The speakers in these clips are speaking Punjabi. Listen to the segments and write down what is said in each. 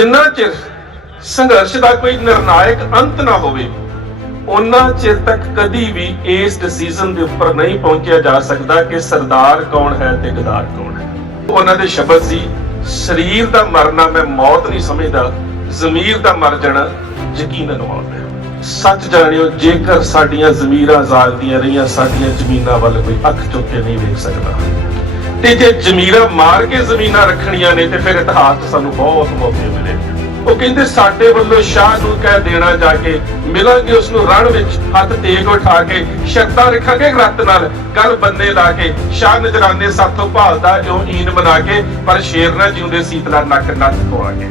जिन्ना चिर संघर्ष का कोई निर्णायक अंत ना होवे उन्ना चिर तक कदी भी इस डिसीजन के उपर नहीं पहुंचा जा सकता कि सरदार कौन है ते गद्दार कौन है। उन्हां दे शब्द सी, शरीर दा मरना मैं मौत नहीं समझदा, ज़मीर दा मर जाना यकीनन मौत है। सच जानियो, जेकर साडियां ज़मीरां जागदियां रहियां साडियां ज़मीनां वल कोई अख चुक के नहीं वेख सकदा, ते जे ज़मीरां मार के ज़मीनां रखणियां ने ते फिर इतिहास च सानूं बहुत मौके मिले। ਉਹ ਕਹਿੰਦੇ ਸਾਡੇ ਵੱਲੋਂ ਸ਼ਾਹ ਨੂੰ ਕਹਿ ਦੇਣਾ ਜਾ ਕੇ, ਮਿਲਾਂਗੇ ਉਸ ਨੂੰ ਰਣ ਵਿੱਚ ਹੱਥ ਤੇਗ ਉਠਾ ਕੇ, ਸ਼ਰਤਾਂ ਰੱਖਾਂਗੇ ਰੱਤ ਨਾਲ ਗੱਲ ਬੰਨੇ ਲਾ ਕੇ, ਸ਼ਾਹ ਨਜਰਾਨੇ ਸਾਥੋਂ ਭਾਲਦਾ ਜੋ ਈਨ ਬਣਾ ਕੇ, ਪਰ ਸ਼ੇਰ ਨਾ ਜਿਉਂਦੇ ਸੀਤਲਾ ਨੱਕ ਨੱਥ ਪਵਾ ਕੇ।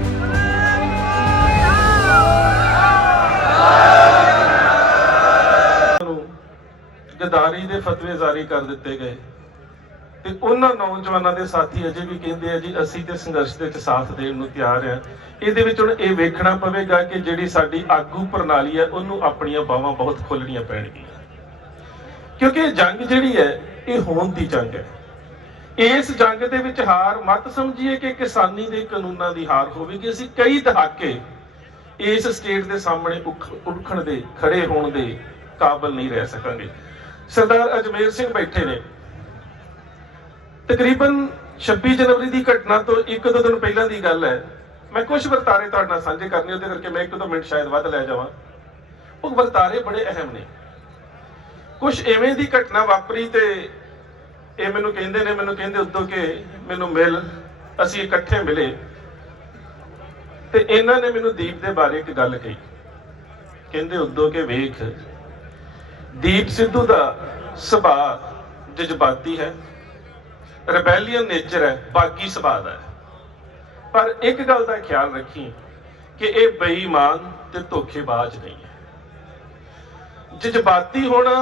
ਗਦਾਰੀ ਦੇ ਫਤਵੇ ਜਾਰੀ ਕਰ ਦਿੱਤੇ ਗਏ ਤੇ ਉਹਨਾਂ ਨੌਜਵਾਨਾਂ ਦੇ ਸਾਥੀ ਅਜੇ ਵੀ ਕਹਿੰਦੇ ਆ ਜੀ ਅਸੀਂ ਤੇ ਸੰਘਰਸ਼ ਦੇ ਵਿੱਚ ਸਾਥ ਦੇਣ ਨੂੰ ਤਿਆਰ ਆ। ਇਹਦੇ ਵਿੱਚ ਹੁਣ ਇਹ ਵੇਖਣਾ ਪਵੇਗਾ ਕਿ ਜਿਹੜੀ ਸਾਡੀ ਆਗੂ ਪ੍ਰਣਾਲੀ ਹੈ ਉਹਨੂੰ ਆਪਣੀਆਂ ਬਾਹਾਂ ਬਹੁਤ ਖੋਲਣੀਆਂ ਪੈਣਗੀਆਂ, ਕਿਉਂਕਿ ਇਹ ਜੰਗ ਜਿਹੜੀ ਹੈ ਇਹ ਹੋਂਦ ਦੀ ਜੰਗ ਹੈ। ਇਸ ਜੰਗ ਦੇ ਵਿੱਚ ਹਾਰ ਮਤ ਸਮਝੀਏ ਕਿ ਕਿਸਾਨੀ ਦੇ ਕਾਨੂੰਨਾਂ ਦੀ ਹਾਰ ਹੋਵੇਗੀ। ਅਸੀਂ ਕਈ ਦਹਾਕੇ ਇਸ ਸਟੇਟ ਦੇ ਸਾਹਮਣੇ ਉੱਠਣ ਦੇ ਖੜੇ ਹੋਣ ਦੇ ਕਾਬਿਲ ਨਹੀਂ ਰਹਿ ਸਕਾਂਗੇ। ਸਰਦਾਰ ਅਜਮੇਰ ਸਿੰਘ ਬੈਠੇ ਨੇ, तकरीबन 26 जनवरी की घटना तो एक दो दिन पहला की गल है। मैं कुछ वर्तारे तुहाडे नाल सांझे करने, उहदे करके मैं 1-2 मिनट शायद वध लै जावां। वो वर्तारे बड़े अहम ने। कुछ इवें दी घटना वापरी ते ये मैनूं कहंदे उदों कि मैनूं मिल, असीं इकट्ठे मिले ते इन्हां ने मैनूं दीप दे बारे एक गल कही। कहंदे उदों कि वेख, दीप सिद्धू दा सुभाਅ जज्बाती है, रिबेलियन नेचर है, बाकी सुभाਅ है, पर एक गल का ख्याल रखी कि यह बेईमान ते धोखेबाज नहीं है। जज्बाती होना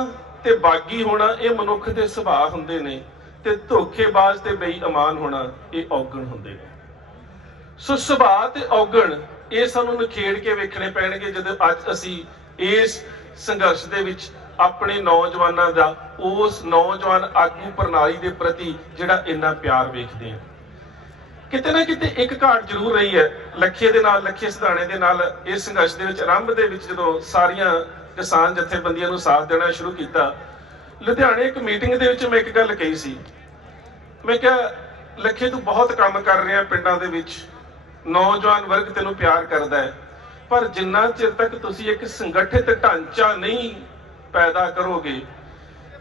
ते बागी होना ये मनुख के सुभाਅ हुंदे ने, ते धोखेबाज ते बेईमान होना ये औगण हुंदे ने। सो सुभाਅ ते औगण ये सानूं नखेड़ के वेखणे पैणगे जदों अज असीं इस संघर्ष दे विच अपने नौजवानों का उस नौजवान आगू प्रणाली के प्रति जिहड़ा इन्ना प्यार वेखदे हैं। किते ना किते एक घाट जरूर रही है। लखे दे नाल, लखे सिधाणे दे नाल इस संघर्ष दे विच आरंभ दे विच जदों सारियां किसान जथेबंदियां नूं साथ देना शुरू किया, लुधियाणे एक मीटिंग दे विच मैं एक गल कही सी। मैं कहा लखे तू बहुत काम कर रहा पिंडां दे विच, नौजवान वर्ग तैनूं प्यार करदा है, पर जिन्ना चिर तक तुसीं एक संगठित ढांचा नहीं पैदा करोगे,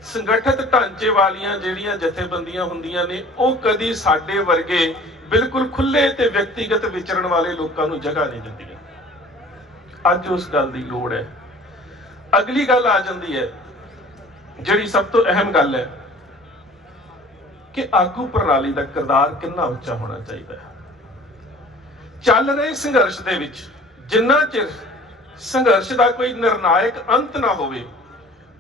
संगठित ढांचे वालियां ਜਿਹੜੀਆਂ ਜਥੇਬੰਦੀਆਂ ਹੁੰਦੀਆਂ ਨੇ ਉਹ ਕਦੀ ਸਾਡੇ ਵਰਗੇ ਬਿਲਕੁਲ ਖੁੱਲੇ ਤੇ ਵਿਅਕਤੀਗਤ ਵਿਚਰਨ ਵਾਲੇ ਲੋਕਾਂ ਨੂੰ ਜਗ੍ਹਾ ਨਹੀਂ ਦਿੰਦੀਆਂ। ਅੱਜ ਉਸ ਗੱਲ ਦੀ ਲੋੜ ਹੈ। ਅਗਲੀ ਗੱਲ ਆ ਜਾਂਦੀ ਹੈ ਜਿਹੜੀ ਸਭ ਤੋਂ ਅਹਿਮ ਗੱਲ ਹੈ ਕਿ ਆਗੂ ਪ੍ਰਣਾਲੀ ਦਾ ਕਿਰਦਾਰ ਕਿੰਨਾ ਉੱਚਾ ਹੋਣਾ ਚਾਹੀਦਾ ਹੈ। ਚੱਲ ਰਹੇ ਸੰਘਰਸ਼ ਦੇ ਵਿੱਚ ਜਿੰਨਾ ਚਿਰ ਸੰਘਰਸ਼ ਦਾ ਕੋਈ ਨਿਰਣਾਇਕ ਅੰਤ ਨਾ ਹੋਵੇ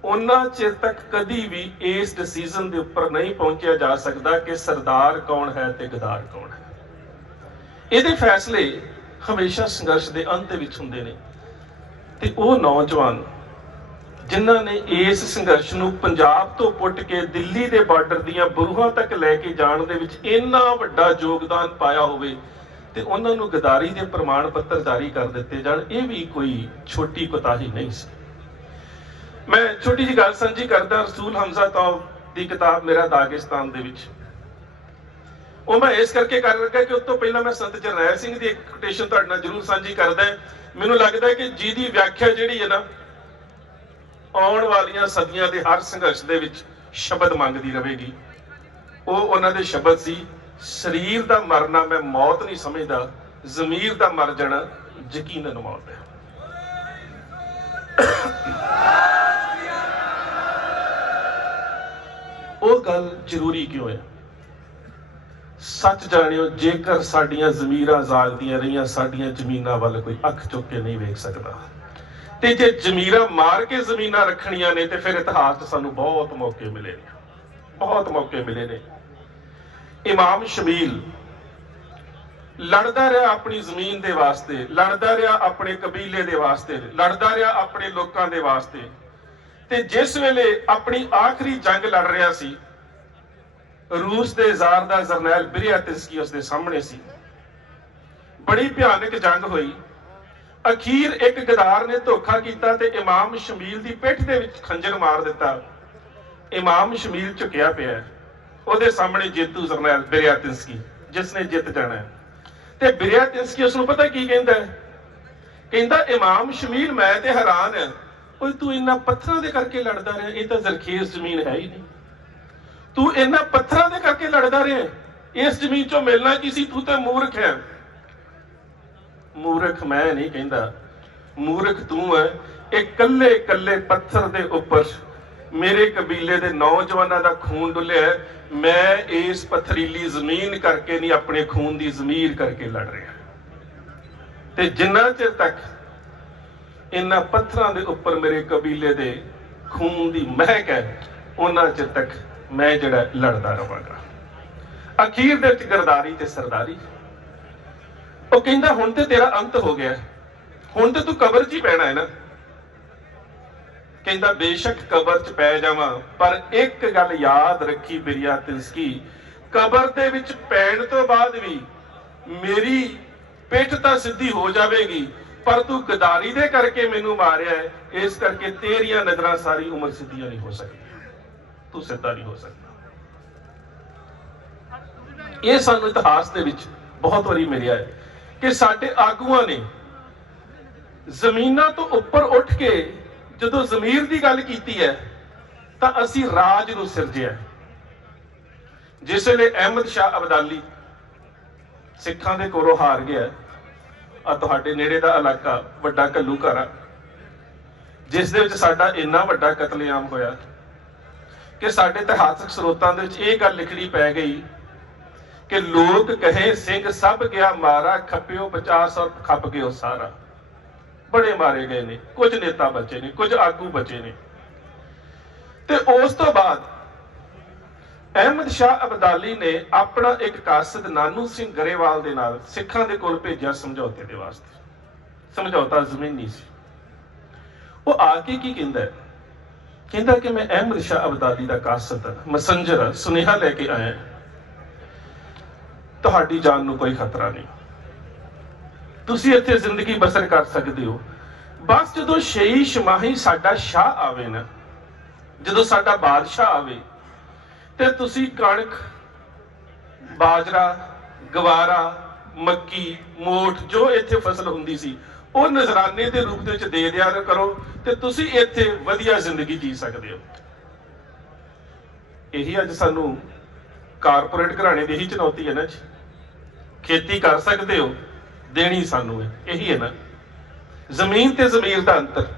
उन्ना चिर तक कदी भी इस डिसीजन के उपर नहीं पहुंचा जा सकता कि सरदार कौन है ते गद्दार कौन है। ये फैसले हमेशा संघर्ष के अंत विच हुंदे ने ते वो नौजवान जिन्हां ने इस संघर्ष नूं पंजाब तो पुट के दिल्ली के बार्डर दीयां बुरूहां तक लैके जाण दे विच इन्ना वड्डा योगदान पाया होवे ते उन्हां नूं गद्दारी दे प्रमाण पत्र जारी कर दिते जाण, ये भी कोई छोटी कोताही नहीं सी। मैं छोटी जी गल साझी करदा रसूल हमजा तौब की किताब मेरा दागिस्तान दे विच, वो मैं इस करके कर लगा कि उस तो पहला मैं संत जरनैल सिंह की एक कोटेशन तुहाडे नाल जरूर साझी करदा। मैनूं लगदा है कि जिहदी व्याख्या जिहड़ी है ना आउण वालियां सदियां दे हर संघर्ष दे विच शब्द मंगदी रहेगी। वो उन्हां दे शब्द सी, शरीर दा मरना मैं मौत नहीं समझदा, ज़मीर दा मर जाना यकीनन मौत है। वो गल जरूरी क्यों है? सच जानियो, जेकर साडियां ज़मीरां जागदियां रहियां साडियां ज़मीनां वल कोई अख चुक के नहीं वेख सकदा, ते जे ज़मीरां मार के ज़मीनां रखणियां ने ते फिर इतिहास च सानूं बहुत मौके मिले ने, बहुत मौके मिले ने। इमाम शमील लड़दा रहा अपनी जमीन दे वास्ते, लड़दा रहा अपने कबीले दे वास्ते, लड़दा रहा अपने लोकां दे वास्ते, ते जिस वेले अपनी आखिरी जंग लड़ रहा सी, रूस दे ज़ार दा जरनैल बिरियातिस्की उसदे सामने सी। बड़ी भयानक जंग हुई। अखीर एक गदार ने धोखा किया ते इमाम शमील की पिठ दे विच खंजर मार दिता। इमाम शमील झुकिया पिया, ਉਹਦੇ सामने जेतू जरनैल बिरयातिंस्की जिसने जित जाना है। ते बिरयातिंस्की उसनूं पता की कहंदा है, कहंदा इमाम शमील मैं ते हैरान है, ओए तू इन्ना पत्थरां दे करके लड़दा रहा, ये तो जरखेज जमीन है ही नहीं, तू इन्ना पत्थरां दे करके लड़दा रहा, इस जमीन चों मिलना की सी, तू तो मूर्ख है। मूर्ख मैं नहीं कहंदा, मूर्ख तू है। एक कल्ले कल्ले पत्थर दे उपर मेरे कबीले दे नौजवानों का खून डुलिया, मैं इस पथरीली जमीन करके नहीं, अपने खून की जमीर करके लड़ रहा। ते जिन्ना चिर तक इन्हां पत्थरां दे उपर मेरे कबीले दे खून की महक है, उन्ना चिर तक मैं जिहड़ा लड़दा रहांगा। अखीर दे विच गरदारी ते सरदारी। ਉਹ ਕਹਿੰਦਾ ਹੁਣ ਤੇ ਤੇਰਾ ਅੰਤ ਹੋ ਗਿਆ, ਹੁਣ ਤੇ ਤੂੰ ਕਬਰ 'ਚ ਹੀ ਪੈਣਾ ਹੈ ਨਾ। ਕਹਿੰਦਾ ਬੇਸ਼ੱਕ ਕਬਰ 'ਚ ਪੈ ਜਾਵਾਂ, ਪਰ ਇੱਕ ਗੱਲ ਯਾਦ ਰੱਖੀ ਬਿਰਯਾਤਿੰਸਕੀ, ਕਬਰ ਦੇ ਵਿੱਚ ਪੈਣ ਤੋਂ ਬਾਅਦ ਵੀ ਮੇਰੀ ਪਿੱਠ ਤਾਂ ਸਿੱਧੀ ਹੋ ਜਾਵੇਗੀ, ਪਰ ਤੂੰ ਗਦਾਰੀ ਦੇ ਕਰਕੇ ਮੈਨੂੰ ਮਾਰਿਆ ਹੈ, ਇਸ ਕਰਕੇ ਤੇਰੀਆਂ ਨਜ਼ਰਾਂ ਸਾਰੀ ਉਮਰ ਸਿੱਧੀਆਂ ਨਹੀਂ ਹੋ ਸਕਦੀਆਂ, ਤੂੰ ਸਿੱਧਾ ਨਹੀਂ ਹੋ ਸਕਦਾ। ਇਹ ਸਾਨੂੰ ਇਤਿਹਾਸ ਦੇ ਵਿੱਚ ਬਹੁਤ ਵਾਰੀ ਮਿਲਿਆ ਹੈ कि साडे आगूआं ने जमीनां तो उपर उठ के जदों ज़मीर की गल कीती है तां असीं राज नूं सिरजिया। जिस वेले अहमद शाह अब्दाली सिखां दे कोलों हार गया, आ तुहाडे नेड़े दा इलाका वड्डा घल्लूघारा, जिस दे विच साडा इन्ना वड्डा कतलेआम होया कि साडे इतिहासक स्रोतां दे विच इह गल लिखणी पै गई कि लोग कहे सिंह सब गया मारा, खप्यो 50 और खप गयो सारा। बड़े मारे गए ने, कुछ नेता बचे ने, कुछ आगू बचे ने। ते उस तो बाद अहमद शाह अब्दाली ने अपना एक कासिद नानू सिंह गरेवाल दे नाल सिखां दे कोल भेजिया समझौते दे वास्ते। समझौता जमीनी सी। वो आके की कहंदा है, कहंदा कि मैं अहमद शाह अब्दाली दा कासिद मैसेंजर सुनेहा लेके आया, ਤੁਹਾਡੀ ਜਾਨ ਨੂੰ कोई खतरा नहीं, ਤੁਸੀਂ ਇੱਥੇ ਜ਼ਿੰਦਗੀ ਬਸਰ कर सकते हो। बस ਜਦੋਂ ਸ਼ਈ ਸ਼ਮਾਹੀ ਸਾਡਾ ਸ਼ਾਹ ਆਵੇ ਨਾ, ਜਦੋਂ ਸਾਡਾ ਬਾਦਸ਼ਾਹ ਆਵੇ ਤੇ ਤੁਸੀਂ ਕਣਕ, ਬਾਜਰਾ, ਗਵਾਰਾ, ਮੱਕੀ, ਮੋਠ ਜੋ ਇੱਥੇ ਫਸਲ ਹੁੰਦੀ ਸੀ, ਉਹ ਨਜ਼ਰਾਨੇ ਦੇ ਰੂਪ ਦੇ ਵਿੱਚ ਦੇ ਦਿਆ ਕਰੋ ਤੇ ਤੁਸੀਂ ਇੱਥੇ ਵਧੀਆ ਜ਼ਿੰਦਗੀ ਜੀ ਸਕਦੇ ਹੋ। ਇਹੀ ਅੱਜ ਸਾਨੂੰ कारपोरेट घराने की ही चुनौती है ना जी। खेती कर सकते हो, देनी सानू है, यही है ना। जमीन ते जमीर का अंतर।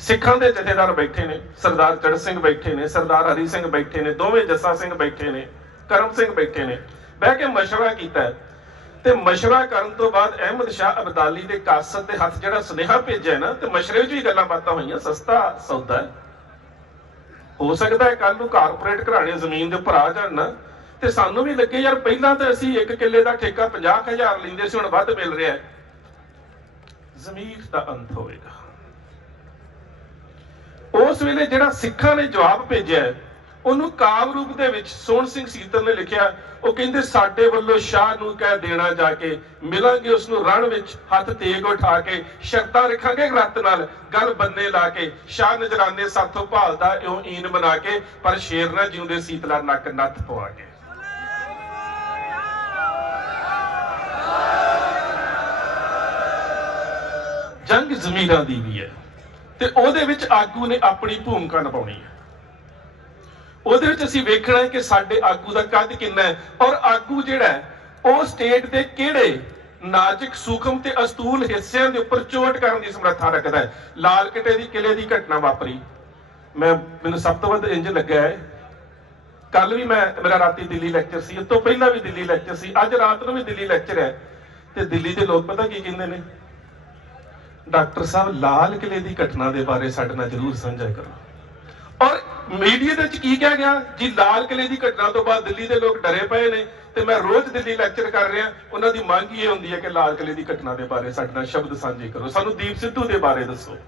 सिखां दे जथेदार बैठे ने, सरदार चढ़ सिंह बैठे ने, सरदार हरी सिंह बैठे ने, दोवें जस्सा सिंह बैठे ने, करम सिंह बैठे ने, बह के मशवरा किया ते मशवरा करन तो बाद अहमद शाह अब्दाली के कासिद के हथ जिहड़ा सुनेहा भेजिया ना, ते मशवरे च भी गल्लां बातां होईयां। सस्ता सौदा है, हो सकता है कल नूं कारपोरेट घराने जमीन के उपर आ जाण ना, ਤੇ ਸਾਨੂੰ ਵੀ ਲੱਗੇ ਯਾਰ ਪਹਿਲਾਂ ਤਾਂ ਅਸੀਂ ਇੱਕ ਕਿੱਲੇ ਦਾ ਠੇਕਾ 50,000 ਲੈਂਦੇ ਸੀ, ਹੁਣ ਵੱਧ ਮਿਲ ਰਿਹਾ ਹੈ। ਜ਼ਮੀਰ ਦਾ ਅੰਤ ਹੋਵੇਗਾ। ਉਸ ਵੇਲੇ ਜਿਹੜਾ ਸਿੱਖਾਂ ਨੇ ਜਵਾਬ ਭੇਜਿਆ, ਉਹਨੂੰ ਕਾਵ ਰੂਪ ਦੇ ਵਿੱਚ ਸੋਹਣ ਸਿੰਘ ਸੀਤਲ ਨੇ ਲਿਖਿਆ। ਉਹ ਕਹਿੰਦੇ ਸਾਡੇ ਵੱਲੋਂ ਸ਼ਾਹ ਨੂੰ ਕਹਿ ਦੇਣਾ ਜਾ ਕੇ, ਮਿਲਾਂਗੇ ਉਸ ਨੂੰ ਰਣ ਵਿੱਚ ਹੱਥ ਤੇਗ ਉਠਾ ਕੇ, ਸ਼ਰਤਾਂ ਰੱਖਾਂਗੇ ਰੱਤ ਨਾਲ ਗੱਲ ਬੰਨੇ ਲਾ ਕੇ, ਸ਼ਾਹ ਨਜ਼ਰਾਨੇ ਸਾਥੋਂ ਭਾਲਦਾ ਇਉਂ ਈਨ ਬਣਾ ਕੇ, ਪਰ ਸ਼ੇਰ ਨਾ ਜਿਉਂਦੇ ਸੀਤਲਾ ਨੱਕ ਨੱਥ ਪਵਾ ਕੇ। जंग जमीरां दी भी है ते ओहदे विच आगू ने अपनी भूमिका निभाउणी है। ओहदे विच असीं वेखना है कि साडे आगू दा कद किन्ना है और आगू जिहड़ा है ओह स्टेट दे किहड़े नाजुक सूखम ते अस्तूल हिस्सिਆਂ ਦੇ ਉੱਪਰ ਚੋਟ ਕਰਨ ਦੀ ਸਮਰੱਥਾ ਰੱਖਦਾ ਹੈ। ਲਾਲ ਕਿਲੇ ਦੀ ਘਟਨਾ ਵਾਪਰੀ, ਮੈਨੂੰ ਸਭ ਤੋਂ ਵੱਧ ਇੰਜ ਲੱਗਾ ਹੈ। ਕੱਲ ਵੀ ਮੇਰਾ ਰਾਤੀ ਦਿੱਲੀ ਲੈਕਚਰ ਸੀ, ਇਸ ਤੋਂ ਪਹਿਲਾਂ ਵੀ ਦਿੱਲੀ ਲੈਕਚਰ ਸੀ, ਅੱਜ ਰਾਤ ਨੂੰ ਵੀ ਦਿੱਲੀ ਲੈਕਚਰ ਹੈ। ਤੇ ਦਿੱਲੀ ਦੇ ਲੋਕ ਪਤਾ ਕੀ ਕਹਿੰਦੇ ਨੇ, डॉक्टर साहब लाल किले की घटना के बारे साडे नाल जरूर साझा करो। और मीडिया दे की कहा गया जी, लाल किले की घटना तो बाद दिल्ली के लोग डरे पे ने, ते मैं रोज दिल्ली लैक्चर कर रहा, उन्हों की मंग ये होंगी है कि लाल किले की घटना के बारे साडे नाल शब्द साझे करो, सानू दीप सिद्धू के बारे दसो।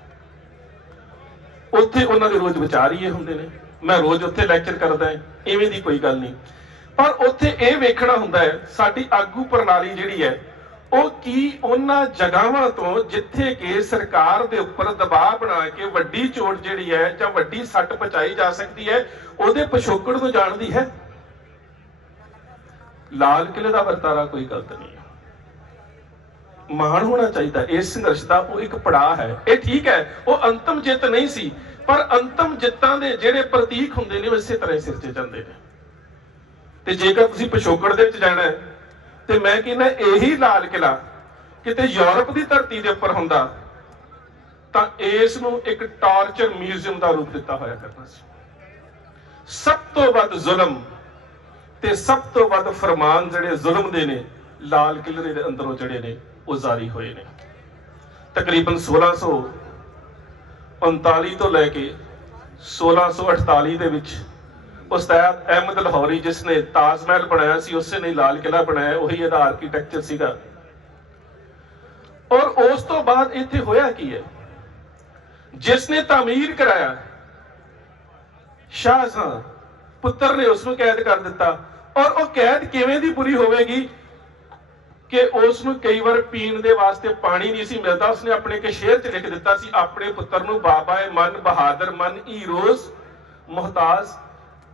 उत्थे उन्हों के रोज विचार ही होंगे ने, मैं रोज उत्थे लैक्चर करदा है, इवें दी कोई गल नहीं। पर उत्थे ये वेखना हुंदा है साडी आगू प्रणाली जिहड़ी है ਉਹ ਕੀ ਉਹਨਾਂ ਜਗ੍ਹਾਵਾਂ ਤੋਂ ਜਿੱਥੇ ਕਿ ਸਰਕਾਰ ਦੇ ਉੱਪਰ ਦਬਾਅ ਬਣਾ ਕੇ ਵੱਡੀ ਚੋਟ ਜਿਹੜੀ ਹੈ ਜਾਂ ਵੱਡੀ ਸੱਟ ਪਹੁੰਚਾਈ ਜਾ ਸਕਦੀ ਹੈ, ਉਹਦੇ ਪਿਛੋਕੜ ਨੂੰ ਜਾਣਦੀ ਹੈ। ਲਾਲ ਕਿਲੇ ਦਾ ਵਰਤਾਰਾ ਕੋਈ ਗਲਤ ਨਹੀਂ ਹੈ, ਮਾਣ ਹੋਣਾ ਚਾਹੀਦਾ ਇਸ ਸੰਘਰਸ਼ ਦਾ। ਉਹ ਇੱਕ ਪੜਾਅ ਹੈ, ਇਹ ਠੀਕ ਹੈ, ਉਹ ਅੰਤਮ ਜਿੱਤ ਨਹੀਂ ਸੀ, ਪਰ ਅੰਤਮ ਜਿੱਤਾਂ ਦੇ ਜਿਹੜੇ ਪ੍ਰਤੀਕ ਹੁੰਦੇ ਨੇ ਉਹ ਇਸੇ ਤਰ੍ਹਾਂ ਸਿਰਜੇ ਜਾਂਦੇ ਨੇ। ਤੇ ਜੇਕਰ ਤੁਸੀਂ ਪਿਛੋਕੜ ਦੇ ਵਿੱਚ ਜਾਣਾ ਹੈ ਤੇ ਮੈਂ ਕਹਿੰਦਾ ਇਹੀ ਲਾਲ ਕਿਲਾ ਕਿਤੇ ਯੂਰਪ ਦੀ ਧਰਤੀ ਦੇ ਉੱਪਰ ਹੁੰਦਾ ਤਾਂ ਇਸ ਨੂੰ ਇੱਕ ਟਾਰਚਰ ਮਿਊਜ਼ੀਅਮ ਦਾ ਰੂਪ ਦਿੱਤਾ ਹੋਇਆ ਕਰਨਾ ਸੀ। ਸਭ ਤੋਂ ਵੱਧ ਜ਼ੁਲਮ ਤੇ ਸਭ ਤੋਂ ਵੱਧ ਫਰਮਾਨ ਜਿਹੜੇ ਜ਼ੁਲਮ ਦੇ ਨੇ ਲਾਲ ਕਿਲੇ ਦੇ ਅੰਦਰੋਂ ਜਿਹੜੇ ਨੇ ਉਹ ਜਾਰੀ ਹੋਏ ਨੇ। ਤਕਰੀਬਨ 1639 ਤੋਂ ਲੈ ਕੇ 1648 ਦੇ ਵਿੱਚ ਉਸਤਾਦ ਅਹਿਮਦ ਲਾਹੌਰੀ ਜਿਸ ਨੇ ਤਾਜ ਮਹਿਲ ਬਣਾਇਆ ਸੀ, ਉਸੇ ਨੇ ਲਾਲ ਕਿਲਾ ਬਣਾਇਆ, ਉਹੀ ਇਹਦਾ ਆਰਕੀਟੈਕਚਰ ਸੀਗਾ। ਔਰ ਉਸ ਤੋਂ ਬਾਅਦ ਇੱਥੇ ਹੋਇਆ ਕੀ ਹੈ, ਜਿਸ ਨੇ ਤਾਮੀਰ ਕਰਾਇਆ ਸ਼ਾਹਜਹਾਂ ਪੁੱਤਰ ਨੇ ਉਸ ਨੂੰ ਕੈਦ ਕਰ ਦਿੱਤਾ। ਔਰ ਉਹ ਕੈਦ ਕਿਵੇਂ ਦੀ ਬੁਰੀ ਹੋਵੇਗੀ ਕਿ ਉਸ ਨੂੰ ਕਈ ਵਾਰ ਪੀਣ ਦੇ ਵਾਸਤੇ ਪਾਣੀ ਨਹੀਂ ਸੀ ਮਿਲਦਾ। ਉਸਨੇ ਆਪਣੇ ਇੱਕ ਸ਼ੇਰ 'ਚ ਲਿਖ ਦਿੱਤਾ ਸੀ ਆਪਣੇ ਪੁੱਤਰ ਨੂੰ, ਬਾਬਾ ਮਨ ਬਹਾਦਰ ਮਨ ਈ ਰੋਜ਼ ਮੁਹਤਾਜ,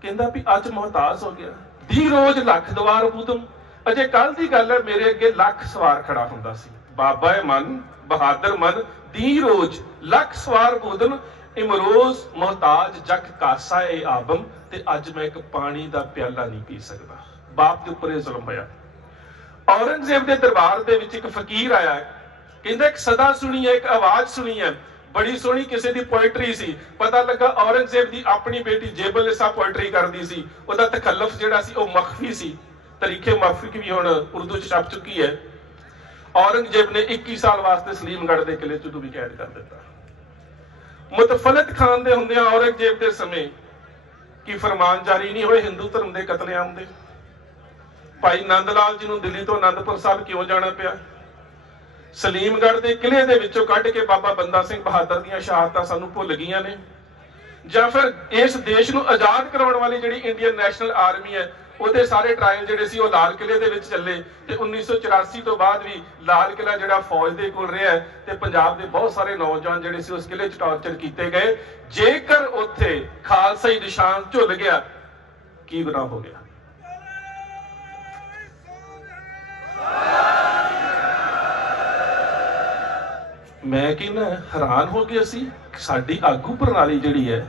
ਕਹਿੰਦਾ ਵੀ ਅੱਜ ਮੁਹਤਾਜ ਹੋ ਗਿਆ। ਦੀ ਰੋਜ਼ ਲੱਖ ਦਵਾਰ ਬੂਦਮ, ਅਜੇ ਕੱਲ ਦੀ ਗੱਲ ਹੈ ਮੇਰੇ ਅੱਗੇ ਲੱਖ ਸਵਾਰ ਖੜਾ ਹੁੰਦਾ ਸੀ। ਬਾਬਾ ਮਨ ਬਹਾਦਰ ਮਨ ਦੀ ਰੋਜ਼ ਲੱਖ ਸਵਾਰ ਬੂਦਮ, ਇਮਰੋਜ਼ ਮੁਹਤਾਜ ਜਗ ਕਾਸਾ ਏ ਆਬਮ, ਤੇ ਅੱਜ ਮੈਂ ਇੱਕ ਪਾਣੀ ਦਾ ਪਿਆਲਾ ਨਹੀਂ ਪੀ ਸਕਦਾ। ਬਾਪ ਦੇ ਉੱਪਰ ਇਹ ਜ਼ੁਲਮ ਹੋਇਆ। ਔਰੰਗਜ਼ੇਬ ਦੇ ਦਰਬਾਰ ਦੇ ਵਿੱਚ ਇੱਕ ਫਕੀਰ ਆਇਆ, ਕਹਿੰਦਾ ਇੱਕ ਸਦਾ ਸੁਣੀ ਹੈ, ਇੱਕ ਆਵਾਜ਼ ਸੁਣੀ ਹੈ, ਬੜੀ ਸੋਹਣੀ ਕਿਸੇ ਦੀ ਪੋਇਟਰੀ ਸੀ। ਪਤਾ ਲੱਗਾ ਔਰੰਗਜ਼ੇਬ ਦੀ ਆਪਣੀ ਬੇਟੀ ਜੇਬਲ-ਏ-ਨਿਸਾ ਪੋਇਟਰੀ ਕਰਦੀ ਸੀ। ਉਹਦਾ ਤਖੱਲਫ ਜਿਹੜਾ ਸੀ ਉਹ ਮਖਫੀ ਸੀ। ਤਰੀਕੇ ਮਖਫੀ ਵੀ ਹੁਣ ਉਰਦੂ 'ਚ ਛਪ ਚੁੱਕੀ ਹੈ। ਔਰੰਗਜ਼ੇਬ ਨੇ 21 ਸਾਲ ਵਾਸਤੇ ਸਲੀਮਗੜ੍ਹ ਦੇ ਕਿਲੇ 'ਚ ਵੀ ਕੈਦ ਕਰ ਦਿੱਤਾ। ਮੁਤਫਲਤ ਖਾਨ ਦੇ ਹੁੰਦਿਆਂ ਔਰੰਗਜ਼ੇਬ ਦੇ ਸਮੇਂ ਕੀ ਫਰਮਾਨ ਜਾਰੀ ਨਹੀਂ ਹੋਏ ਹਿੰਦੂ ਧਰਮ ਦੇ ਕਤਲੇਆਮ ਦੇ? ਭਾਈ ਨੰਦ ਲਾਲ ਜੀ ਨੂੰ ਦਿੱਲੀ ਤੋਂ ਅਨੰਦਪੁਰ ਸਾਹਿਬ ਕਿਉਂ ਜਾਣਾ ਪਿਆ? ਸਲੀਮਗੜ੍ਹ ਦੇ ਕਿਲੇ ਦੇ ਵਿੱਚੋਂ ਕੱਢ ਕੇ ਬਾਬਾ ਬੰਦਾ ਸਿੰਘ ਬਹਾਦਰ ਦੀਆਂ ਸ਼ਹਾਦਤਾਂ ਸਾਨੂੰ ਭੁੱਲ ਗਈਆਂ ਨੇ? ਜਾਂ ਫਿਰ ਇਸ ਦੇਸ਼ ਨੂੰ ਆਜ਼ਾਦ ਕਰਾਉਣ ਵਾਲੀ ਜਿਹੜੀ ਇੰਡੀਅਨ ਨੈਸ਼ਨਲ ਆਰਮੀ ਹੈ ਉਹਦੇ ਸਾਰੇ ਟ੍ਰਾਇਲ ਜਿਹੜੇ ਸੀ ਉਹ ਲਾਲ ਕਿਲੇ ਦੇ ਵਿੱਚ ਚੱਲੇ, ਤੇ 1984 ਤੋਂ ਬਾਅਦ ਵੀ ਲਾਲ ਕਿਲਾ ਜਿਹੜਾ ਫੌਜ ਦੇ ਕੋਲ ਰਿਹਾ ਤੇ ਪੰਜਾਬ ਦੇ ਬਹੁਤ ਸਾਰੇ ਨੌਜਵਾਨ ਜਿਹੜੇ ਸੀ ਉਸ ਕਿਲੇ 'ਚ ਟਾਰਚਰ ਕੀਤੇ ਗਏ। ਜੇਕਰ ਉੱਥੇ ਖਾਲਸਾਈ ਨਿਸ਼ਾਨ ਝੁੱਲ ਗਿਆ, ਕੀ ਗੁਨਾਹ ਹੋ ਗਿਆ? ਮੈਂ ਕਹਿੰਦਾ ਹੈਰਾਨ ਹੋ ਗਏ ਅਸੀਂ, ਸਾਡੀ ਆਗੂ ਪ੍ਰਣਾਲੀ ਜਿਹੜੀ ਹੈ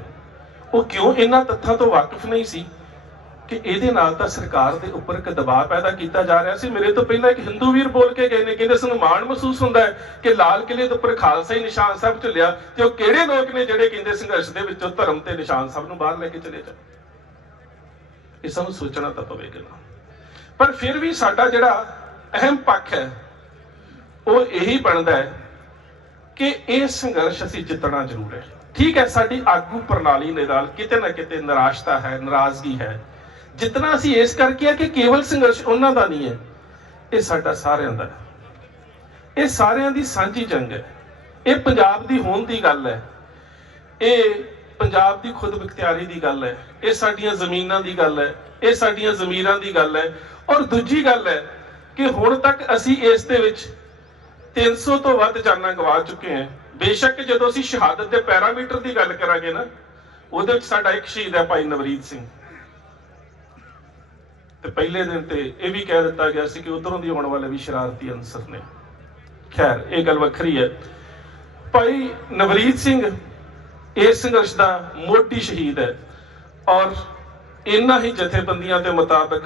ਉਹ ਕਿਉਂ ਇਹਨਾਂ ਤੱਥਾਂ ਤੋਂ ਵਾਕਿਫ ਨਹੀਂ ਸੀ ਕਿ ਇਹਦੇ ਨਾਲ ਤਾਂ ਸਰਕਾਰ ਦੇ ਉੱਪਰ ਇੱਕ ਦਬਾਅ ਪੈਦਾ ਕੀਤਾ ਜਾ ਰਿਹਾ ਸੀ। ਮੇਰੇ ਤੋਂ ਪਹਿਲਾਂ ਇੱਕ ਹਿੰਦੂ ਵੀਰ ਬੋਲ ਕੇ ਗਏ ਨੇ, ਕਹਿੰਦੇ ਸਾਨੂੰ ਮਾਣ ਮਹਿਸੂਸ ਹੁੰਦਾ ਹੈ ਕਿ ਲਾਲ ਕਿਲੇ ਦੇ ਉੱਪਰ ਖਾਲਸਾ ਹੀ ਨਿਸ਼ਾਨ ਸਾਹਿਬ ਝੁੱਲਿਆ, ਤੇ ਉਹ ਕਿਹੜੇ ਲੋਕ ਨੇ ਜਿਹੜੇ ਕਹਿੰਦੇ ਸੰਘਰਸ਼ ਦੇ ਵਿੱਚੋਂ ਧਰਮ ਤੇ ਨਿਸ਼ਾਨ ਸਾਹਿਬ ਨੂੰ ਬਾਹਰ ਲੈ ਕੇ ਚਲੇ ਜਾ? ਇਹ ਸਾਨੂੰ ਸੋਚਣਾ ਤਾਂ ਪਵੇਗਾ ਨਾ। ਪਰ ਫਿਰ ਵੀ ਸਾਡਾ ਜਿਹੜਾ ਅਹਿਮ ਪੱਖ ਹੈ ਉਹ ਇਹੀ ਬਣਦਾ ਹੈ ਕਿ ਇਹ ਸੰਘਰਸ਼ ਅਸੀਂ ਜਿੱਤਣਾ ਜ਼ਰੂਰ ਹੈ। ਠੀਕ ਹੈ, ਸਾਡੀ ਆਗੂ ਪ੍ਰਣਾਲੀ ਦੇ ਨਾਲ ਕਿਤੇ ਨਾ ਕਿਤੇ ਨਿਰਾਸ਼ਤਾ ਹੈ, ਨਾਰਾਜ਼ਗੀ ਹੈ। ਜਿੱਤਣਾ ਅਸੀਂ ਇਸ ਕਰਕੇ ਹੈ ਕਿ ਕੇਵਲ ਸੰਘਰਸ਼ ਉਹਨਾਂ ਦਾ ਨਹੀਂ ਹੈ, ਇਹ ਸਾਡਾ ਸਾਰਿਆਂ ਦਾ ਹੈ। ਇਹ ਸਾਰਿਆਂ ਦੀ ਸਾਂਝੀ ਜੰਗ ਹੈ। ਇਹ ਪੰਜਾਬ ਦੀ ਹੋਂਦ ਦੀ ਗੱਲ ਹੈ, ਇਹ ਪੰਜਾਬ ਦੀ ਖੁਦ ਮੁਖਤਿਆਰੀ ਦੀ ਗੱਲ ਹੈ, ਇਹ ਸਾਡੀਆਂ ਜ਼ਮੀਨਾਂ ਦੀ ਗੱਲ ਹੈ, ਇਹ ਸਾਡੀਆਂ ਜ਼ਮੀਰਾਂ ਦੀ ਗੱਲ ਹੈ। ਔਰ ਦੂਜੀ ਗੱਲ ਹੈ ਕਿ ਹੁਣ ਤੱਕ ਅਸੀਂ ਇਸ ਦੇ ਵਿੱਚ 300 ਤੋਂ ਵੱਧ ਜਾਨਾਂ ਗਵਾ ਚੁੱਕੇ ਹਾਂ। ਬੇਸ਼ੱਕ ਜਦੋਂ ਅਸੀਂ ਸ਼ਹਾਦਤ ਦੇ ਪੈਰਾਮੀਟਰ ਦੀ ਗੱਲ ਕਰਾਂਗੇ ਨਾ, ਉਹਦੇ ਵਿੱਚ ਸਾਡਾ ਇੱਕ ਸ਼ਹੀਦ ਹੈ ਭਾਈ ਨਵਰੀਤ ਸਿੰਘ, ਤੇ ਪਹਿਲੇ ਦਿਨ ਤੇ ਇਹ ਵੀ ਕਹਿ ਦਿੱਤਾ ਗਿਆ ਸੀ ਕਿ ਉਧਰੋਂ ਦੀ ਆਉਣ ਵਾਲੇ ਵੀ ਸ਼ਰਾਰਤੀ ਅਨਸਰ ਨੇ। ਖੈਰ ਇਹ ਗੱਲ ਵੱਖਰੀ ਹੈ। ਭਾਈ ਨਵਰੀਤ ਸਿੰਘ ਇਸ ਸੰਘਰਸ਼ ਦਾ ਮੋਢੀ ਸ਼ਹੀਦ ਹੈ, ਔਰ ਇਹਨਾਂ ਹੀ ਜਥੇਬੰਦੀਆਂ ਦੇ ਮੁਤਾਬਕ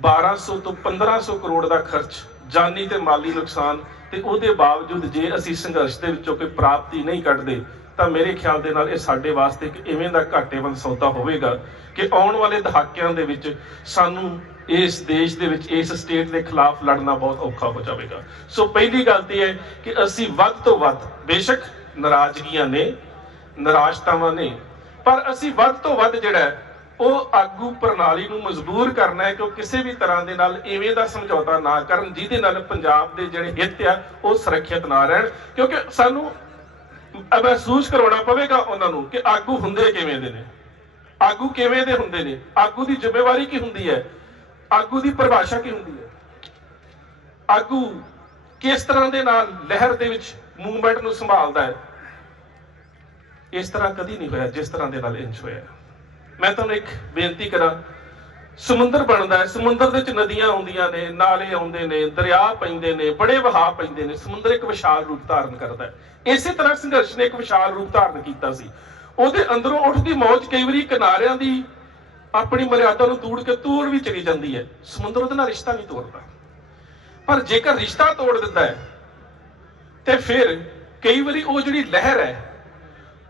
1200 ਤੋਂ 1500 ਕਰੋੜ ਦਾ ਖਰਚ, ਜਾਨੀ ਤੇ ਮਾਲੀ ਨੁਕਸਾਨ, ਤੇ ਉਹਦੇ ਬਾਵਜੂਦ ਜੇ ਅਸੀਂ ਸੰਘਰਸ਼ ਦੇ ਵਿੱਚੋਂ ਕੋਈ ਪ੍ਰਾਪਤੀ ਨਹੀਂ ਕੱਢਦੇ ਤਾਂ ਮੇਰੇ ਖਿਆਲ ਦੇ ਨਾਲ ਇਹ ਸਾਡੇ ਵਾਸਤੇ ਇੱਕ ਇਵੇਂ ਦਾ ਘਾਟੇਵੰਦ ਸੌਦਾ ਹੋਵੇਗਾ ਕਿ ਆਉਣ ਵਾਲੇ ਦਹਾਕਿਆਂ ਦੇ ਵਿੱਚ ਸਾਨੂੰ ਇਸ ਦੇਸ਼ ਦੇ ਵਿੱਚ ਇਸ ਸਟੇਟ ਦੇ ਖਿਲਾਫ ਲੜਨਾ ਬਹੁਤ ਔਖਾ ਹੋ ਜਾਵੇਗਾ। ਸੋ ਪਹਿਲੀ ਗੱਲ ਤੇ ਹੈ ਕਿ ਅਸੀਂ ਵੱਧ ਤੋਂ ਵੱਧ, ਬੇਸ਼ੱਕ ਨਾਰਾਜ਼ਗੀਆਂ ਨੇ, ਨਿਰਾਸ਼ਤਾਵਾਂ ਨੇ, ਪਰ ਅਸੀਂ ਵੱਧ ਤੋਂ ਵੱਧ ਜਿਹੜਾ ਉਹ ਆਗੂ ਪ੍ਰਣਾਲੀ ਨੂੰ ਮਜਬੂਰ ਕਰਨਾ ਹੈ ਕਿ ਉਹ ਕਿਸੇ ਵੀ ਤਰ੍ਹਾਂ ਦੇ ਨਾਲ ਇਵੇਂ ਦਾ ਸਮਝੌਤਾ ਨਾ ਕਰਨ ਜਿਹਦੇ ਨਾਲ ਪੰਜਾਬ ਦੇ ਜਿਹੜੇ ਹਿੱਤ ਆ ਉਹ ਸੁਰੱਖਿਅਤ ਨਾ ਰਹਿਣ। ਕਿਉਂਕਿ ਸਾਨੂੰ ਮਹਿਸੂਸ ਕਰਵਾਉਣਾ ਪਵੇਗਾ ਉਹਨਾਂ ਨੂੰ ਕਿ ਆਗੂ ਹੁੰਦੇ ਕਿਵੇਂ ਦੇ ਨੇ, ਆਗੂ ਕਿਵੇਂ ਦੇ ਹੁੰਦੇ ਨੇ, ਆਗੂ ਦੀ ਜ਼ਿੰਮੇਵਾਰੀ ਕੀ ਹੁੰਦੀ ਹੈ, ਆਗੂ ਦੀ ਪਰਿਭਾਸ਼ਾ ਕੀ ਹੁੰਦੀ ਹੈ। ਆਗੂ किस तरह के नाल लहर दे विच मूवमेंट नूं संभालदा है, इस तरह कदी नहीं होया जिस तरह के नाल इंज होया। मैं तुहानूं एक बेनती करा, समुंदर बनता है, समुंदर दे विच नदियां आउंदियां ने, नाले आउंदे ने, दरिया पैंदे ने, बड़े वहाव पैंदे ने, समुंदर एक विशाल रूप धारण करता है। इसे तरह संघर्ष ने एक विशाल रूप धारण किया सी। ਉਹਦੇ ਅੰਦਰੋਂ ਉੱਠਦੀ ਮੌਜ ਕਈ ਵਾਰੀ ਕਿਨਾਰਿਆਂ ਦੀ ਆਪਣੀ ਮਰਿਆਦਾ ਨੂੰ ਤੋੜ ਵੀ ਚਲੀ ਜਾਂਦੀ ਹੈ। ਸਮੁੰਦਰ ਉਹਦੇ ਨਾਲ ਰਿਸ਼ਤਾ ਨਹੀਂ ਤੋੜਦਾ, ਪਰ ਜੇਕਰ ਰਿਸ਼ਤਾ ਤੋੜ ਦਿੰਦਾ ਹੈ ਤੇ ਫਿਰ ਕਈ ਵਾਰੀ ਉਹ ਜਿਹੜੀ ਲਹਿਰ ਹੈ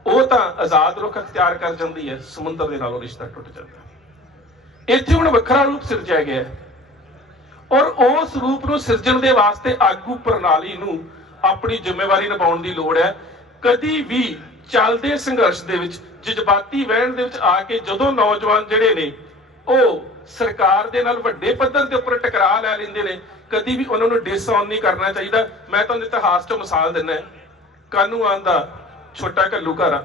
ਉਹ ਤਾਂ ਆਜ਼ਾਦ ਰੁਖ ਅਖਤਿਆਰ ਕਰ ਜਾਂਦੀ ਹੈ, ਸਮੁੰਦਰ ਦੇ ਨਾਲ ਉਹ ਰਿਸ਼ਤਾ ਟੁੱਟ ਜਾਂਦਾ। ਇੱਥੇ ਹੁਣ ਵੱਖਰਾ ਰੂਪ ਸਿਰਜਿਆ ਗਿਆ ਔਰ ਉਸ ਰੂਪ ਨੂੰ ਸਿਰਜਣ ਦੇ ਵਾਸਤੇ ਆਗੂ ਪ੍ਰਣਾਲੀ ਨੂੰ ਆਪਣੀ ਜ਼ਿੰਮੇਵਾਰੀ ਨਿਭਾਉਣ ਦੀ ਲੋੜ ਹੈ। ਕਦੀ ਵੀ ਚੱਲਦੇ ਸੰਘਰਸ਼ ਦੇ ਵਿੱਚ ਜਜ਼ਬਾਤੀ ਵਹਿਣ ਦੇ ਵਿੱਚ ਆ ਕੇ ਜਦੋਂ ਨੌਜਵਾਨ ਜਿਹੜੇ ਨੇ ਉਹ ਸਰਕਾਰ ਦੇ ਨਾਲ ਵੱਡੇ ਪੱਧਰ ਦੇ ਉੱਪਰ ਟਕਰਾਅ ਲੈ ਲੈਂਦੇ ਨੇ, ਕਦੀ ਵੀ ਉਹਨਾਂ ਨੂੰ ਡਿਸਆਨ ਨਹੀਂ ਕਰਨਾ ਚਾਹੀਦਾ। ਮੈਂ ਤੁਹਾਨੂੰ ਇਤਿਹਾਸ ਤੋਂ ਮਿਸਾਲ ਦਿੰਦਾ, ਕਾਨੂੰਨ ਦਾ ਛੋਟਾ ਘੱਲੂਘਾਰਾ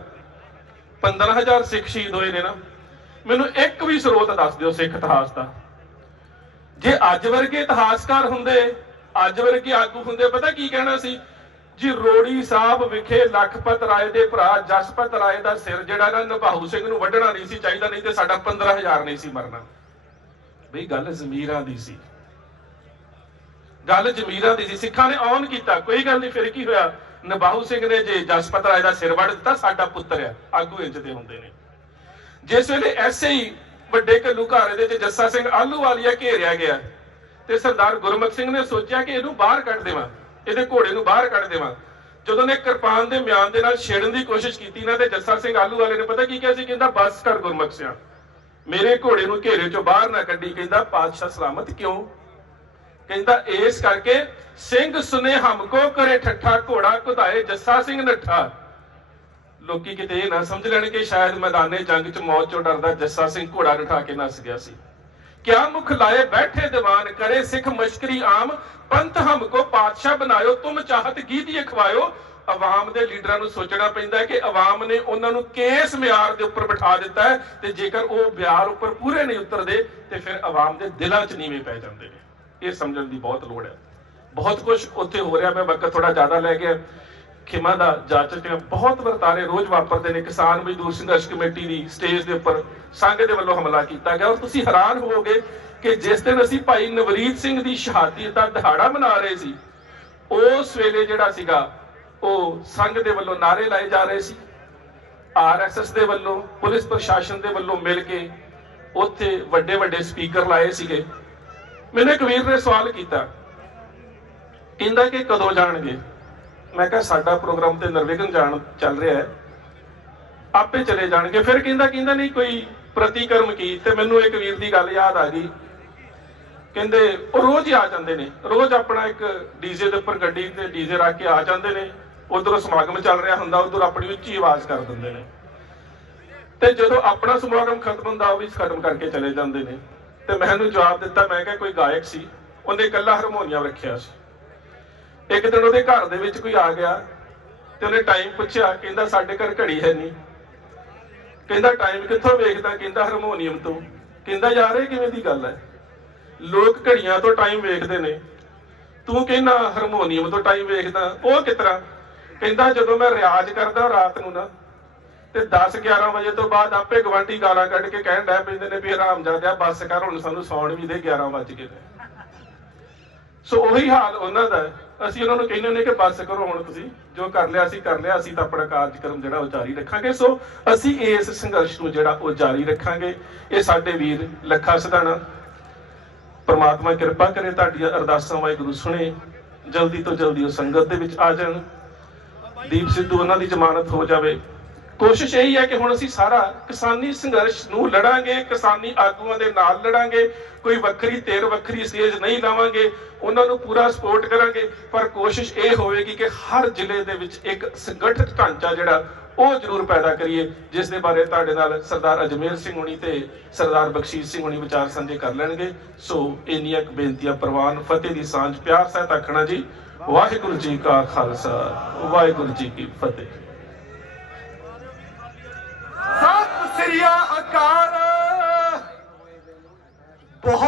15,000 ਸਿੱਖ ਸ਼ਹੀਦ ਹੋਏ ਨੇ ਨਾ, ਮੈਨੂੰ ਇੱਕ ਵੀ ਸਰੋਤ ਦੱਸ ਦਿਓ ਸਿੱਖ ਇਤਿਹਾਸ ਦਾ। ਜੇ ਅੱਜ ਵਰਗੇ ਇਤਿਹਾਸਕਾਰ ਹੁੰਦੇ, ਅੱਜ ਵਰਗੇ ਆਗੂ ਹੁੰਦੇ, ਪਤਾ ਕੀ ਕਹਿਣਾ ਸੀ ਜੀ, ਰੋੜੀ ਸਾਹਿਬ ਵਿਖੇ ਲਖਪਤ ਰਾਏ ਦੇ ਭਰਾ ਜਸਪਤ ਰਾਏ ਦਾ ਸਿਰ ਜਿਹੜਾ ਨਾ ਨਿਭਾਊ ਸਿੰਘ ਨੂੰ ਵੱਢਣਾ ਨਹੀਂ ਸੀ ਚਾਹੀਦਾ, ਨਹੀਂ ਤੇ ਸਾਡਾ 15,000 ਨਹੀਂ ਸੀ ਮਰਨਾ। ਬਈ ਗੱਲ ਜ਼ਮੀਰਾਂ ਦੀ ਸੀ, ਗੱਲ ਜ਼ਮੀਰਾਂ ਦੀ ਸੀ। ਸਿੱਖਾਂ ਨੇ ਔਨ ਕੀਤਾ, ਕੋਈ ਗੱਲ ਨਹੀਂ, ਫਿਰ ਕੀ ਹੋਇਆ, ਨਿਭਾਊ ਸਿੰਘ ਨੇ ਜੇ ਜਸਪਤ ਰਾਏ ਦਾ ਸਿਰ ਵੱਢ ਦਿੱਤਾ, ਸਾਡਾ ਪੁੱਤਰ ਆ। ਆਗੂ ਇੰਜ ਦੇ ਹੁੰਦੇ ਨੇ। ਜਿਸ ਵੇਲੇ ਐਸੇ ਹੀ ਵੱਡੇ ਘੱਲੂਘਾਰੇ ਦੇ ਵਿੱਚ ਜੱਸਾ ਸਿੰਘ ਆਹਲੂਵਾਲੀਆ ਘੇਰਿਆ ਗਿਆ ਤੇ ਸਰਦਾਰ ਗੁਰਮੁਖ ਸਿੰਘ ਨੇ ਸੋਚਿਆ ਕਿ ਇਹਨੂੰ ਬਾਹਰ ਕੱਢ ਦੇਵਾਂ, ਇਹਦੇ ਘੋੜੇ ਨੂੰ ਬਾਹਰ ਕੱਢ ਦੇਵਾਂ। ਜਦੋਂ ਨੇ ਕਿਰਪਾਨ ਦੇ ਮਿਆਨ ਦੇ ਨਾਲ ਛੇੜਨ ਦੀ ਕੋਸ਼ਿਸ਼ ਕੀਤੀ ਨਾ, ਤੇ ਜੱਸਾ ਸਿੰਘ ਆਹਲੂਵਾਲੇ ਨੇ ਪਤਾ ਕੀ ਕਿਹਾ ਸੀ, ਕਹਿੰਦਾ ਬਸ ਕਰ ਗੁਰਮੁਖ ਸਿਆ, ਮੇਰੇ ਘੋੜੇ ਨੂੰ ਘੇਰੇ ਚੋਂ ਬਾਹਰ ਨਾ ਕੱਢੀ। ਕਹਿੰਦਾ ਪਾਤਸ਼ਾਹ ਸਲਾਮਤ, ਕਿਉਂ? ਕਹਿੰਦਾ ਇਸ ਕਰਕੇ ਸਿੰਘ ਸੁਨੇ ਹਮਕੋ ਕਰੇ ਠੱਠਾ, ਘੋੜਾ ਘੁਦਾਏ ਜੱਸਾ ਸਿੰਘ ਨੱਠਾ। ਲੋਕੀ ਕਿਤੇ ਇਹ ਨਾ ਸਮਝ ਲੈਣ ਕਿ ਸ਼ਾਇਦ ਮੈਦਾਨੇ ਜੰਗ ਚ ਮੌਤ ਚੋਂ ਡਰਦਾ ਜੱਸਾ ਸਿੰਘ ਘੋੜਾ ਨਠਾ ਕੇ ਨੱਸ ਗਿਆ ਸੀ। ਕਿਆ ਮੁਖ ਲਾਏ ਬੈਠੇ ਦੀਵਾਨ, ਕਰੇ ਸਿੱਖ ਮਸ਼ਕਰੀ ਆਮ, ਪੰਥ ਹਮਕੋ ਪਾਤਸ਼ਾਹ ਬਣਾਇਓ, ਤੁਮ ਚਾਹਤ ਗੀਦੀਏ ਖਵਾਇਓ। ਆਵਾਮ ਦੇ ਲੀਡਰਾਂ ਨੂੰ ਸੋਚਣਾ ਪੈਂਦਾ ਹੈ ਕਿ ਆਵਾਮ ਨੇ ਉਹਨਾਂ ਨੂੰ ਕਿਸ ਮਿਆਰ ਦੇ ਉੱਪਰ ਬਿਠਾ ਦਿੱਤਾ ਹੈ, ਤੇ ਜੇਕਰ ਉਹ ਮਿਆਰ ਉੱਪਰ ਪੂਰੇ ਨਹੀਂ ਉਤਰਦੇ ਤੇ ਫਿਰ ਆਵਾਮ ਦੇ ਦਿਲਾਂ 'ਚ ਨੀਵੇਂ ਪੈ ਜਾਂਦੇ ਨੇ। ਇਹ ਸਮਝਣ ਦੀ ਬਹੁਤ ਲੋੜ ਹੈ। ਬਹੁਤ ਕੁਝ ਉੱਥੇ ਹੋ ਰਿਹਾ, ਮੈਂ ਵਕਤ ਥੋੜਾ ਜ਼ਿਆਦਾ ਲੈ ਗਿਆ, ਖਿਮਾ ਦਾ ਜਾਚਕ, ਬਹੁਤ ਵਰਤਾਰੇ ਰੋਜ਼ ਵਾਪਰਦੇ ਨੇ। ਕਿਸਾਨ ਮਜ਼ਦੂਰ ਸੰਘਰਸ਼ ਕਮੇਟੀ ਦੀ ਸਟੇਜ ਦੇ ਉੱਪਰ ਸੰਘ ਦੇ ਵੱਲੋਂ ਹਮਲਾ ਕੀਤਾ ਗਿਆ ਔਰ ਤੁਸੀਂ ਹੈਰਾਨ ਹੋਵੋਗੇ ਕਿ ਜਿਸ ਦਿਨ ਅਸੀਂ ਭਾਈ ਨਵਰੀਤ ਸਿੰਘ ਦੀ ਸ਼ਹਾਦਤ ਦਾ ਦਿਹਾੜਾ ਮਨਾ ਰਹੇ ਸੀ, ਉਸ ਵੇਲੇ ਜਿਹੜਾ ਸੀਗਾ ਉਹ ਸੰਘ ਦੇ ਵੱਲੋਂ ਨਾਅਰੇ ਲਾਏ ਜਾ ਰਹੇ ਸੀ, RSS ਦੇ ਵੱਲੋਂ, ਪੁਲਿਸ ਪ੍ਰਸ਼ਾਸਨ ਦੇ ਵੱਲੋਂ ਮਿਲ ਕੇ ਉੱਥੇ ਵੱਡੇ ਵੱਡੇ ਸਪੀਕਰ ਲਾਏ ਸੀਗੇ। ਮੈਨੂੰ ਇੱਕ ਵੀਰ ਨੇ ਸਵਾਲ ਕੀਤਾ, ਕਹਿੰਦਾ ਕਿ ਕਦੋਂ ਜਾਣਗੇ? ਮੈਂ ਕਿਹਾ ਸਾਡਾ ਪ੍ਰੋਗਰਾਮ ਤੇ ਨਿਰਵਿਘਨ ਜਾਣ ਚੱਲ ਰਿਹਾ ਹੈ, ਆਪੇ ਚਲੇ ਜਾਣਗੇ। ਫਿਰ ਕਹਿੰਦਾ ਨਹੀਂ ਕੋਈ ਪ੍ਰਤੀਕਰਮ ਕੀ? ਤੇ ਮੈਨੂੰ ਇੱਕ ਵੀਰ ਦੀ ਗੱਲ ਯਾਦ ਆ ਗਈ, ਕਹਿੰਦੇ ਉਹ ਰੋਜ਼ ਹੀ ਆ ਜਾਂਦੇ ਨੇ, ਰੋਜ਼ ਆਪਣਾ ਇੱਕ ਡੀਜੇ ਦੇ ਉੱਪਰ ਗੱਡੀ ਤੇ ਡੀਜੇ ਰੱਖ ਕੇ ਆ ਜਾਂਦੇ ਨੇ, ਉਧਰੋਂ ਸਮਾਗਮ ਚੱਲ ਰਿਹਾ ਹੁੰਦਾ, ਉਧਰ ਆਪਣੀ ਉੱਚੀ ਆਵਾਜ਼ ਕਰ ਦਿੰਦੇ ਨੇ, ਤੇ ਜਦੋਂ ਆਪਣਾ ਸਮਾਗਮ ਖਤਮ ਹੁੰਦਾ ਉਹ ਵੀ ਖਤਮ ਕਰਕੇ ਚਲੇ ਜਾਂਦੇ ਨੇ। ਤੇ ਮੈਂ ਇਹਨੂੰ ਜਵਾਬ ਦਿੱਤਾ, ਮੈਂ ਕਿਹਾ ਕੋਈ ਗਾਇਕ ਸੀ, ਉਹਨੇ ਇਕੱਲਾ ਹਾਰਮੋਨੀਅਮ ਰੱਖਿਆ ਸੀ। ਇੱਕ ਦਿਨ ਉਹਦੇ ਘਰ ਦੇ ਵਿੱਚ ਕੋਈ ਆ ਗਿਆ ਤੇ ਉਹਨੇ ਟਾਈਮ ਪੁੱਛਿਆ, ਕਹਿੰਦਾ ਸਾਡੇ ਘਰ ਘੜੀ ਹੈ ਨਹੀਂ। ਕਹਿੰਦਾ ਟਾਈਮ ਕਿੱਥੋਂ ਵੇਖਦਾ? ਕਹਿੰਦਾ ਹਾਰਮੋਨੀਅਮ ਤੋਂ। ਕਹਿੰਦਾ ਯਾਰ ਇਹ ਕਿਵੇਂ ਦੀ ਗੱਲ ਹੈ, ਲੋਕ ਘੜੀਆਂ ਤੋਂ ਟਾਈਮ ਵੇਖਦੇ ਨੇ, ਤੂੰ ਕਹਿੰਦਾ ਹਾਰਮੋਨੀਅਮ ਤੋਂ ਟਾਈਮ ਵੇਖਦਾ, ਉਹ ਕਿਸ ਤਰ੍ਹਾਂ? ਕਹਿੰਦਾ ਜਦੋਂ ਮੈਂ ਰਿਆਜ਼ ਕਰਦਾ ਰਾਤ ਨੂੰ ਨਾ, ਤੇ 10-11 ਵਜੇ ਤੋਂ ਬਾਅਦ ਆਪੇ ਗਵਾਂਢੀ ਗਾਲਾਂ ਕੱਢ ਕੇ ਕਹਿਣ ਲੱਗ ਪੈਂਦੇ ਨੇ ਵੀ ਹਰਾਮਜ਼ਾਦਿਆ ਬੱਸ ਕਰ, ਹੁਣ ਸਾਨੂੰ ਸੌਣ ਵੀ ਦੇ, 11 ਵੱਜ ਗਏ ਨੇ। ਸੋ ਉਹੀ ਹਾਲ ਉਹਨਾਂ ਦਾ। ਅਸੀਂ ਉਹਨਾਂ ਨੂੰ ਕਹਿੰਦੇ ਨੇ ਕਿ ਬੱਸ ਕਰੋ, ਹੁਣ ਤੁਸੀਂ ਜੋ ਕਰ ਲਿਆ ਅਸੀਂ ਕਰ ਲਿਆ, ਅਸੀਂ ਤਾਂ ਆਪਣਾ ਕਾਰਜਕ੍ਰਮ ਜਿਹੜਾ ਉਹ ਜਾਰੀ ਰੱਖਾਂਗੇ। ਸੋ ਅਸੀਂ ਇਸ ਸੰਘਰਸ਼ ਨੂੰ ਜਿਹੜਾ ਉਹ ਜਾਰੀ ਰੱਖਾਂਗੇ। ਇਹ ਸਾਡੇ ਵੀਰ ਲੱਖਾ ਸਿਧਾਣਾ, ਪ੍ਰਮਾਤਮਾ ਕਿਰਪਾ ਕਰੇ, ਤੁਹਾਡੀਆਂ ਅਰਦਾਸਾਂ ਵਾਹਿਗੁਰੂ ਸੁਣੇ, ਜਲਦੀ ਤੋਂ ਜਲਦੀ ਉਹ ਸੰਗਤ ਦੇ ਵਿੱਚ ਆ ਜਾਣ, ਦੀਪ ਸਿੱਧੂ ਉਹਨਾਂ ਦੀ ਜ਼ਮਾਨਤ ਹੋ ਜਾਵੇ। ਕੋਸ਼ਿਸ਼ ਇਹੀ ਹੈ ਕਿ ਹੁਣ ਅਸੀਂ ਸਾਰਾ ਕਿਸਾਨੀ ਸੰਘਰਸ਼ ਨੂੰ ਲੜਾਂਗੇ, ਕਿਸਾਨੀ ਆਗੂਆਂ ਦੇ ਨਾਲ ਲੜਾਂਗੇ, ਕੋਈ ਵੱਖਰੀ ਧਿਰ ਵੱਖਰੀ ਸਟੇਜ ਨਹੀਂ ਲਾਵਾਂਗੇ, ਉਹਨਾਂ ਨੂੰ ਪੂਰਾ ਸਪੋਰਟ ਕਰਾਂਗੇ। ਪਰ ਕੋਸ਼ਿਸ਼ ਇਹ ਹੋਵੇਗੀ ਕਿ ਹਰ ਜ਼ਿਲ੍ਹੇ ਦੇ ਵਿੱਚ ਇੱਕ ਸੰਗਠਿਤ ਢਾਂਚਾ ਜਿਹੜਾ ਉਹ ਜ਼ਰੂਰ ਪੈਦਾ ਕਰੀਏ, ਜਿਸ ਦੇ ਬਾਰੇ ਤੁਹਾਡੇ ਨਾਲ ਸਰਦਾਰ ਅਜਮੇਰ ਸਿੰਘ ਹੁਣੀ ਤੇ ਸਰਦਾਰ ਬਖਸ਼ੀਸ਼ ਸਿੰਘ ਹੁਣੀ ਵਿਚਾਰ ਸਾਂਝੇ ਕਰ ਲੈਣਗੇ। ਸੋ ਇੰਨੀਆਂ ਕੁ ਬੇਨਤੀਆਂ ਪ੍ਰਵਾਨ, ਫਤਿਹ ਦੀ ਸਾਂਝ ਪਿਆਰ ਸਹਿਤ ਆਖਣਾ ਜੀ। ਵਾਹਿਗੁਰੂ ਜੀ ਕਾ ਖਾਲਸਾ, ਵਾਹਿਗੁਰੂ ਜੀ ਕੀ ਫਤਿਹ। ਸਤਿ ਸ੍ਰੀ ਅਕਾਲ। ਬਹੁਤ